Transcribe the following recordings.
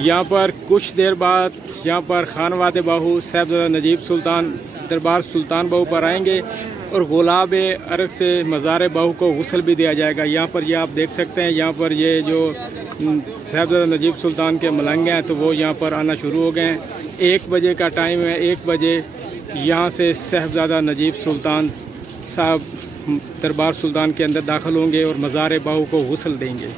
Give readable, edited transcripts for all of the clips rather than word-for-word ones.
यहाँ पर कुछ देर बाद यहाँ पर खानवादे बाहू साहिबजादा नजीब सुल्तान दरबार सुल्तान बाहू पर आएंगे और गुलाब अर्ग से मज़ार बाहू को गुस्ल भी दिया जाएगा। यहाँ पर ये आप देख सकते हैं, यहाँ पर ये जो साहिबजादा नजीब सुल्तान के मलंगे हैं तो वो यहाँ पर आना शुरू हो गए हैं। 1 बजे का टाइम है, 1 बजे यहाँ से साहिबजादा नजीब सुल्तान साहब दरबार सुल्तान के अंदर दाखिल होंगे और मज़ार बाहू को गुस्ल देंगे।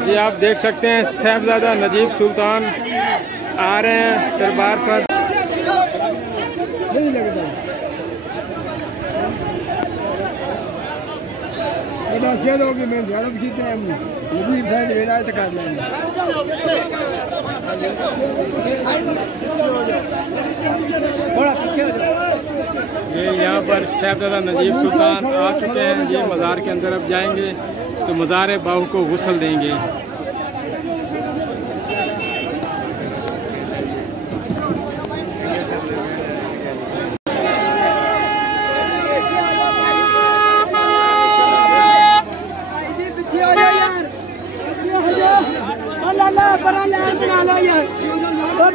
जी आप देख सकते हैं साहिबजादा नजीब सुल्तान आ रहे हैं दरबार पर। ये यहाँ पर साहिबजादा नजीब सुल्तान आ चुके हैं। ये मज़ार के अंदर अब जाएंगे तो मज़ार बाहू को गुस्ल देंगे।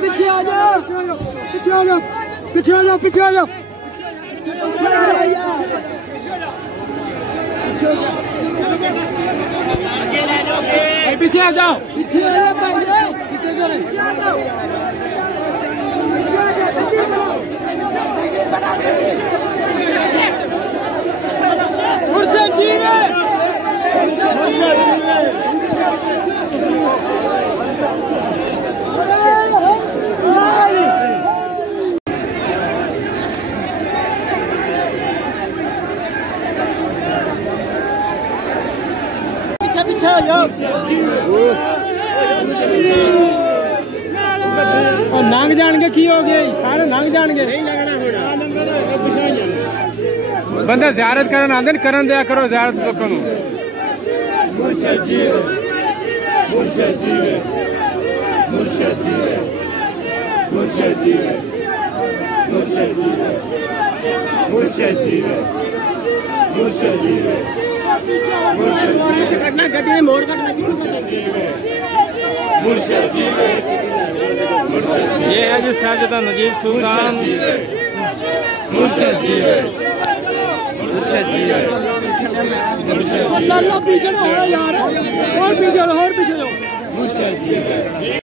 पीछे आ जाओ, पीछे आ जाओ, पीछे आ जाओ। मुर्शिद जी नंग जाएंगे की हो गए, सारे नंग जाएंगे। बंदा ज़ियारत करन आंदे करन दिया करो ज़ियारत लोगों को। मुर्शिद जी मुर्शिद जी मुर्शिद जी मुर्शिद जी मुर्शिद जी मुर्शिद जी मुर्शिद जी गड्डी मोड़ कटना मुर्शिद जी। ये है जी साहिबजादा नजीब सुल्तान मुर्शिद जी मुर्शिद जी। अल्लाह पीछे हो यार और पीछे